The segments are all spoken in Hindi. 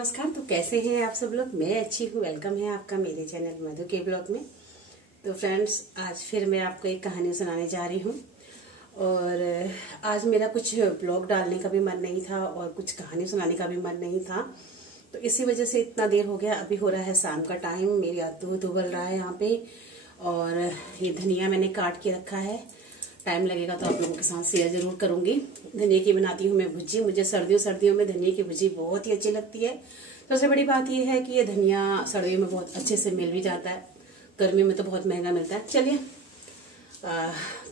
नमस्कार। तो कैसे हैं आप सब लोग? मैं अच्छी हूँ। वेलकम है आपका मेरे चैनल मधु के ब्लॉग में। तो फ्रेंड्स, आज फिर मैं आपको एक कहानी सुनाने जा रही हूँ। और आज मेरा कुछ ब्लॉग डालने का भी मन नहीं था और कुछ कहानी सुनाने का भी मन नहीं था, तो इसी वजह से इतना देर हो गया। अभी हो रहा है शाम का टाइम, मेरी दूध उबल रहा है यहाँ पे। और ये धनिया मैंने काट के रखा है, टाइम लगेगा तो आप लोगों के साथ शेयर जरूर करूंगी। धनिया की बनाती हूँ मैं भुजी। मुझे सर्दियों में धनिया की भुजी बहुत ही अच्छी लगती है। सबसे बड़ी बात यह है कि ये धनिया सर्दियों में बहुत अच्छे से मिल भी जाता है, गर्मी में तो बहुत महंगा मिलता है। चलिए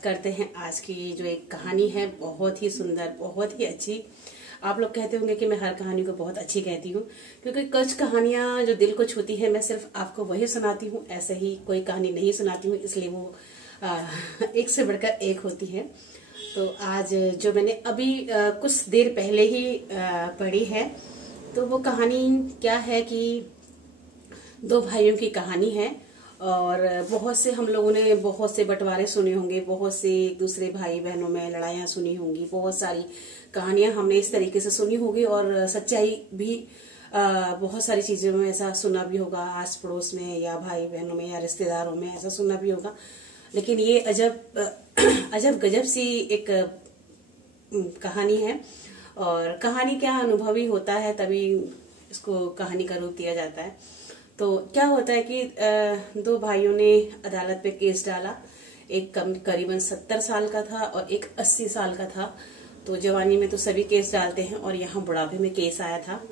करते हैं आज की जो एक कहानी है, बहुत ही सुंदर, बहुत ही अच्छी। आप लोग कहते होंगे कि मैं हर कहानी को बहुत अच्छी कहती हूँ, क्योंकि कुछ कहानियां जो दिल को छूती है मैं सिर्फ आपको वही सुनाती हूँ, ऐसे ही कोई कहानी नहीं सुनाती हूँ, इसलिए वो एक से बढ़कर एक होती है। तो आज जो मैंने अभी कुछ देर पहले ही पढ़ी है, तो वो कहानी क्या है कि दो भाइयों की कहानी है। और बहुत से हम लोगों ने बहुत से बंटवारे सुने होंगे, बहुत से एक दूसरे भाई बहनों में लड़ाइयाँ सुनी होंगी, बहुत सारी कहानियां हमने इस तरीके से सुनी होगी। और सच्चाई भी बहुत सारी चीजों में ऐसा सुना भी होगा, आस पड़ोस में या भाई बहनों में या रिश्तेदारों में ऐसा सुना भी होगा। लेकिन ये अजब गजब सी एक कहानी है। और कहानी क्या अनुभवी होता है तभी इसको कहानी का रूप दिया जाता है। तो क्या होता है कि दो भाइयों ने अदालत पे केस डाला। एक करीबन 70 साल का था और एक 80 साल का था। तो जवानी में तो सभी केस डालते हैं और यहाँ बुढ़ापे में केस आया था।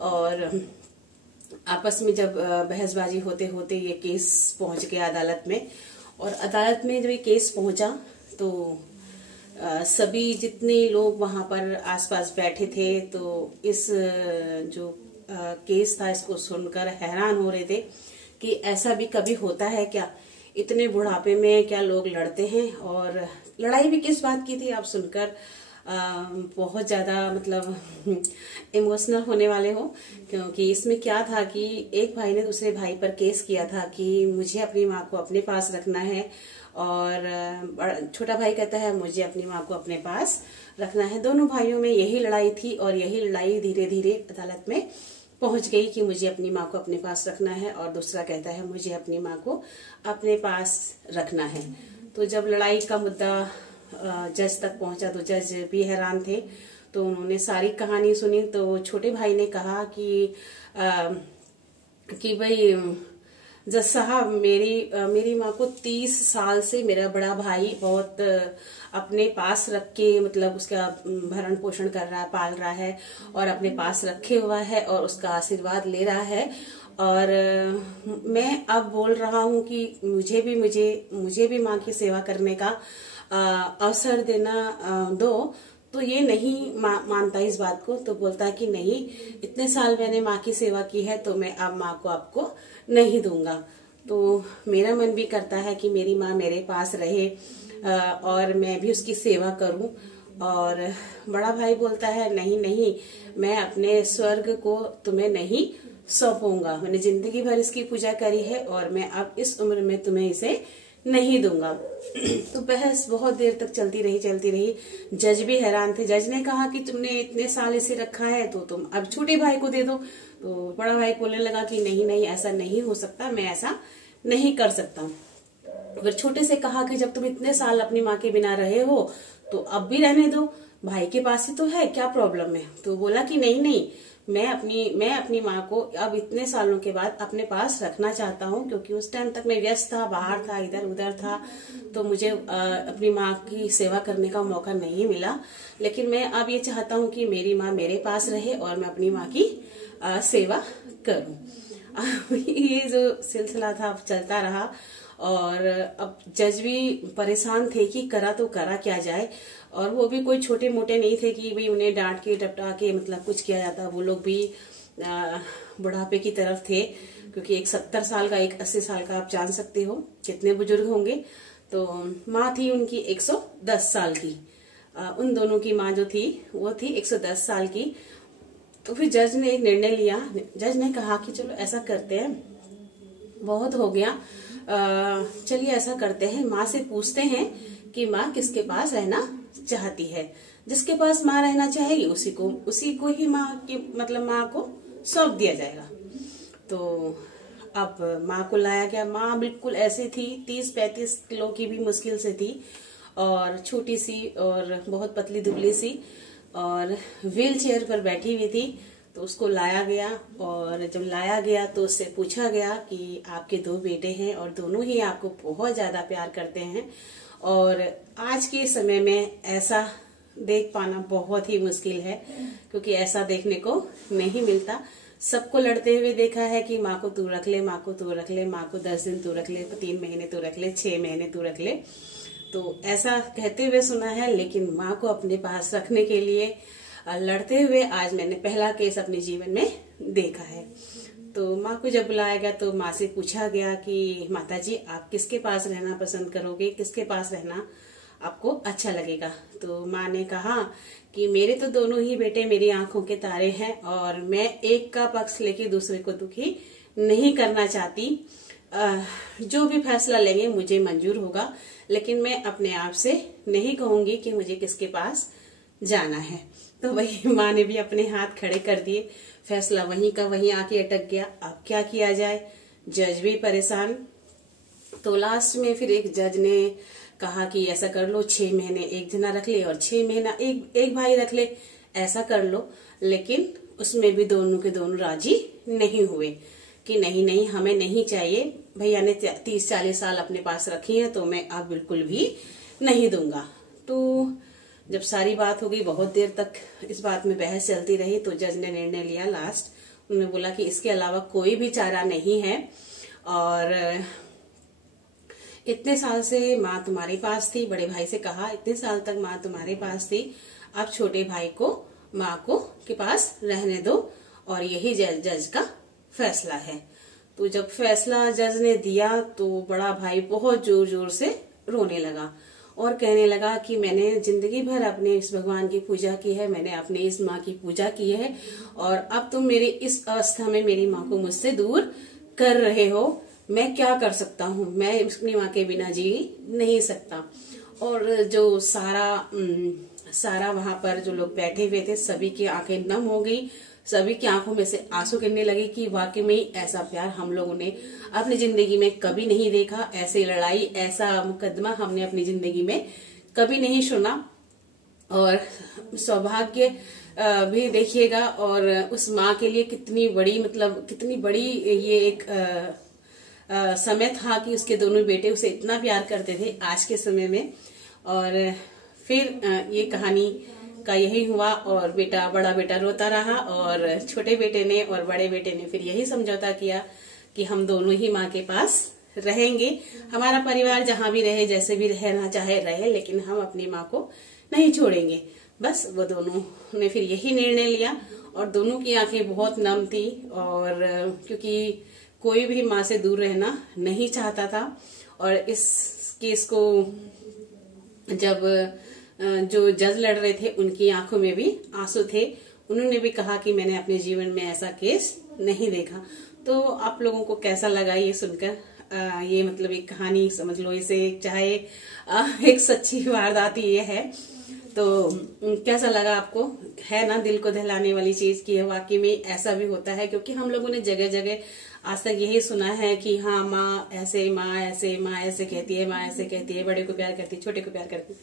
और आपस में जब बहसबाजी होते होते ये केस पहुंच गया अदालत में। और अदालत में जब ये केस पहुंचा तो सभी जितने लोग वहां पर आसपास बैठे थे तो इस जो केस था इसको सुनकर हैरान हो रहे थे कि ऐसा भी कभी होता है क्या, इतने बुढ़ापे में क्या लोग लड़ते हैं। और लड़ाई भी किस बात की थी आप सुनकर बहुत ज्यादा मतलब इमोशनल होने वाले हो। क्योंकि इसमें क्या था कि एक भाई ने दूसरे भाई पर केस किया था कि मुझे अपनी माँ को अपने पास रखना है, और छोटा भाई कहता है मुझे अपनी माँ को अपने पास रखना है। दोनों भाइयों में यही लड़ाई थी और यही लड़ाई धीरे धीरे अदालत में पहुंच गई कि मुझे अपनी माँ को अपने पास रखना है, और दूसरा कहता है मुझे अपनी माँ को अपने पास रखना है। तो जब लड़ाई का मुद्दा जज तक पहुंचा तो जज भी हैरान थे। तो उन्होंने सारी कहानी सुनी। तो छोटे भाई ने कहा कि भाई जज साहब, मेरी माँ को 30 साल से मेरा बड़ा भाई बहुत अपने पास रख के मतलब उसका भरण पोषण कर रहा है, पाल रहा है और अपने पास रखे हुआ है और उसका आशीर्वाद ले रहा है। और मैं अब बोल रहा हूँ कि मुझे भी माँ की सेवा करने का अवसर देना दो। तो ये नहीं मानता इस बात को। तो बोलता है कि नहीं, इतने साल मैंने माँ की सेवा की है तो मैं अब माँ को आपको नहीं दूंगा। तो मेरा मन भी करता है कि मेरी माँ मेरे पास रहे और मैं भी उसकी सेवा करूं। और बड़ा भाई बोलता है नहीं, मैं अपने स्वर्ग को तुम्हें नहीं सौंपूंगा। मैंने जिंदगी भर इसकी पूजा करी है और मैं अब इस उम्र में तुम्हें इसे नहीं दूंगा। तो बहस बहुत देर तक चलती रही। जज भी हैरान थे। जज ने कहा कि तुमने इतने साल इसे रखा है तो तुम अब छोटे भाई को दे दो। तो बड़ा भाई बोलने लगा कि नहीं, ऐसा नहीं हो सकता, मैं ऐसा नहीं कर सकता। फिर छोटे से कहा कि जब तुम इतने साल अपनी माँ के बिना रहे हो तो अब भी रहने दो, भाई के पास ही तो है, क्या प्रॉब्लम है। तो बोला कि नहीं, मैं अपनी माँ को अब इतने सालों के बाद अपने पास रखना चाहता हूँ, क्योंकि उस टाइम तक मैं व्यस्त था, बाहर था, इधर उधर था, तो मुझे अपनी माँ की सेवा करने का मौका नहीं मिला। लेकिन मैं अब ये चाहता हूँ कि मेरी माँ मेरे पास रहे और मैं अपनी माँ की सेवा करूँ। ये जो सिलसिला था चलता रहा। और अब जज भी परेशान थे कि करा तो करा क्या जाए। और वो भी कोई छोटे मोटे नहीं थे कि भाई उन्हें डांट के डपटा के मतलब कुछ किया जाता। वो लोग भी बुढ़ापे की तरफ थे, क्योंकि एक 70 साल का, एक 80 साल का, आप जान सकते हो कितने बुजुर्ग होंगे। तो माँ थी उनकी 110 साल की। उन दोनों की माँ जो थी वो थी 110 साल की। तो फिर जज ने एक निर्णय लिया। जज ने कहा कि चलो ऐसा करते हैं, बहुत हो गया, चलिए ऐसा करते हैं, माँ से पूछते हैं कि माँ किसके पास रहना चाहती है। जिसके पास माँ रहना चाहेगी उसी को ही माँ की मतलब माँ को सौंप दिया जाएगा। तो अब माँ को लाया गया। माँ बिल्कुल ऐसी थी, 30-35 किलो की भी मुश्किल से थी, और छोटी सी और बहुत पतली दुबली सी, और व्हील चेयर पर बैठी हुई थी। तो उसको लाया गया, और जब लाया गया तो उससे पूछा गया कि आपके 2 बेटे हैं और दोनों ही आपको बहुत ज्यादा प्यार करते हैं, और आज के समय में ऐसा देख पाना बहुत ही मुश्किल है, क्योंकि ऐसा देखने को नहीं मिलता। सबको लड़ते हुए देखा है कि माँ को तू रख ले, माँ को तू रख ले, माँ को 10 दिन तू रख ले, 3 महीने तू रख ले, 6 महीने तू रख ले, तो ऐसा कहते हुए सुना है। लेकिन माँ को अपने पास रखने के लिए लड़ते हुए आज मैंने पहला केस अपने जीवन में देखा है। तो माँ को जब बुलाया गया तो माँ से पूछा गया कि माता जी आप किसके पास रहना पसंद करोगे, किसके पास रहना आपको अच्छा लगेगा। तो माँ ने कहा कि मेरे तो दोनों ही बेटे मेरी आंखों के तारे हैं, और मैं एक का पक्ष लेके दूसरे को दुखी नहीं करना चाहती। जो भी फैसला लेंगे मुझे मंजूर होगा, लेकिन मैं अपने आप से नहीं कहूंगी कि मुझे किसके पास जाना है। तो वही माँ ने भी अपने हाथ खड़े कर दिए, फैसला वहीं का वहीं आके अटक गया। अब क्या किया जाए, जज भी परेशान। तो लास्ट में फिर एक जज ने कहा कि ऐसा कर लो, 6 महीने एक जना रख ले और 6 महीना एक भाई रख ले, ऐसा कर लो। लेकिन उसमें भी दोनों के दोनों राजी नहीं हुए कि नहीं नहीं हमें नहीं चाहिए, भैया ने 30-40 साल अपने पास रखी है तो मैं अब बिल्कुल भी नहीं दूंगा। तो जब सारी बात हो गई, बहुत देर तक इस बात में बहस चलती रही, तो जज ने निर्णय लिया लास्ट। उन्होंने बोला कि इसके अलावा कोई भी चारा नहीं है, और इतने साल से माँ तुम्हारे पास थी, बड़े भाई से कहा इतने साल तक माँ तुम्हारे पास थी, अब छोटे भाई को माँ को के पास रहने दो, और यही जज का फैसला है। तो जब फैसला जज ने दिया तो बड़ा भाई बहुत जोर जोर से रोने लगा और कहने लगा कि मैंने जिंदगी भर अपने इस भगवान की पूजा की है, मैंने अपने इस माँ की पूजा की है, और अब तुम मेरी इस अवस्था में मेरी माँ को मुझसे दूर कर रहे हो। मैं क्या कर सकता हूँ, मैं अपनी माँ के बिना जी नहीं सकता। और जो सारा वहां पर जो लोग बैठे हुए थे, सभी की आंखें नम हो गई, सभी की आंखों में से आंसू गिरने लगे कि वाकई में ऐसा प्यार हम लोगों ने अपनी जिंदगी में कभी नहीं देखा, ऐसी लड़ाई, ऐसा मुकदमा हमने अपनी जिंदगी में कभी नहीं सुना। और सौभाग्य भी देखिएगा, और उस माँ के लिए कितनी बड़ी ये एक समय था कि उसके दोनों बेटे उसे इतना प्यार करते थे आज के समय में। और फिर ये कहानी का यही हुआ, और बड़ा बेटा रोता रहा, और छोटे बेटे ने और बड़े बेटे ने फिर यही समझौता किया कि हम दोनों ही माँ के पास रहेंगे, हमारा परिवार जहां भी रहे, जैसे भी रहना चाहे रहे, लेकिन हम अपनी माँ को नहीं छोड़ेंगे। बस वो दोनों ने फिर यही निर्णय लिया, और दोनों की आंखें बहुत नम थी, और क्योंकि कोई भी माँ से दूर रहना नहीं चाहता था। और इस केस को जब जो जज लड़ रहे थे उनकी आंखों में भी आंसू थे, उन्होंने भी कहा कि मैंने अपने जीवन में ऐसा केस नहीं देखा। तो आप लोगों को कैसा लगा ये सुनकर? ये मतलब एक कहानी समझ लो इसे, चाहे एक सच्ची वारदात ये है, तो कैसा लगा आपको? है ना दिल को दहलाने वाली चीज की वाकई में ऐसा भी होता है, क्योंकि हम लोगों ने जगह जगह आज तक यही सुना है कि हाँ माँ ऐसे, माँ ऐसे, माँ ऐसे कहती है, माँ ऐसे कहती है, बड़े को प्यार करती है, छोटे को प्यार करती है,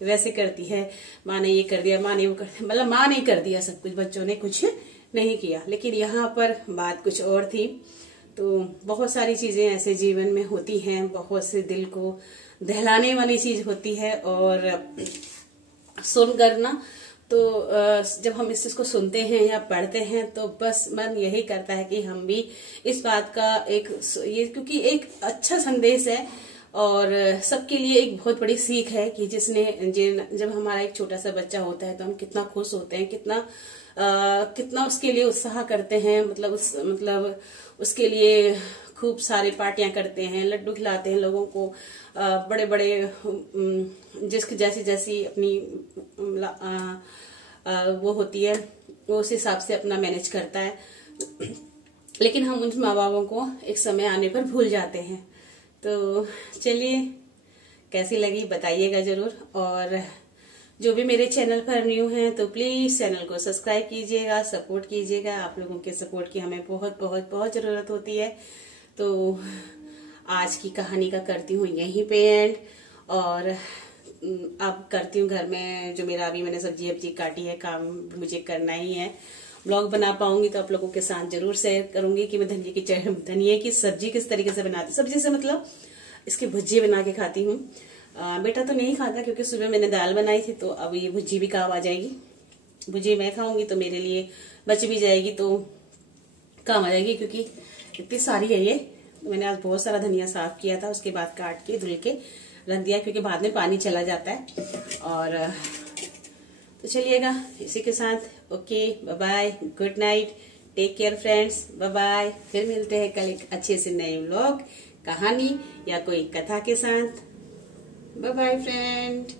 वैसे करती है, माँ ने ये कर दिया, माँ ने वो कर दिया, मतलब माँ ने कर दिया सब कुछ, बच्चों ने कुछ नहीं किया। लेकिन यहाँ पर बात कुछ और थी। तो बहुत सारी चीजें ऐसे जीवन में होती हैं, बहुत से दिल को दहलाने वाली चीज होती है, और सुनकर ना तो जब हम इस चीज को सुनते हैं या पढ़ते हैं तो बस मन यही करता है कि हम भी इस बात का ये क्योंकि एक अच्छा संदेश है और सबके लिए एक बहुत बड़ी सीख है कि जब हमारा एक छोटा सा बच्चा होता है तो हम कितना खुश होते हैं, कितना उसके लिए उत्साह करते हैं, मतलब उसके लिए खूब सारे पार्टियां करते हैं, लड्डू खिलाते हैं लोगों को, बड़े बड़े जिसकी जैसी अपनी वो होती है वो उस हिसाब से अपना मैनेज करता है। लेकिन हम उन माँ बापों को एक समय आने पर भूल जाते हैं। तो चलिए कैसी लगी बताइएगा जरूर, और जो भी मेरे चैनल पर न्यू हैं तो प्लीज चैनल को सब्सक्राइब कीजिएगा, सपोर्ट कीजिएगा। आप लोगों के सपोर्ट की हमें बहुत बहुत बहुत जरूरत होती है। तो आज की कहानी का करती हूँ यहीं पे एंड। और अब करती हूँ घर में जो मेरा अभी मैंने सब्जी वब्जी काटी है, काम मुझे करना ही है। ब्लॉग बना पाऊंगी तो आप लोगों के साथ जरूर शेयर करूंगी कि मैं धनिए की सब्जी किस तरीके से बनाती। सब्जी से मतलब इसकी भुज्जी बना के खाती हूँ। बेटा तो नहीं खाता क्योंकि सुबह मैंने दाल बनाई थी, तो अब ये भुज्जी भी काम आ जाएगी। भुज्जी मैं खाऊंगी तो मेरे लिए बच भी जाएगी, तो काम आ जाएगी क्योंकि इतनी सारी है ये। तो मैंने आज बहुत सारा धनिया साफ किया था, उसके बाद काट के धुल के रख दिया क्योंकि बाद में पानी चला जाता है। और तो चलिएगा इसी के साथ okay, bye bye, good night, take care friends, bye bye. फिर मिलते हैं कल एक अच्छे से नए व्लॉग, कहानी या कोई कथा के साथ। Bye bye friend.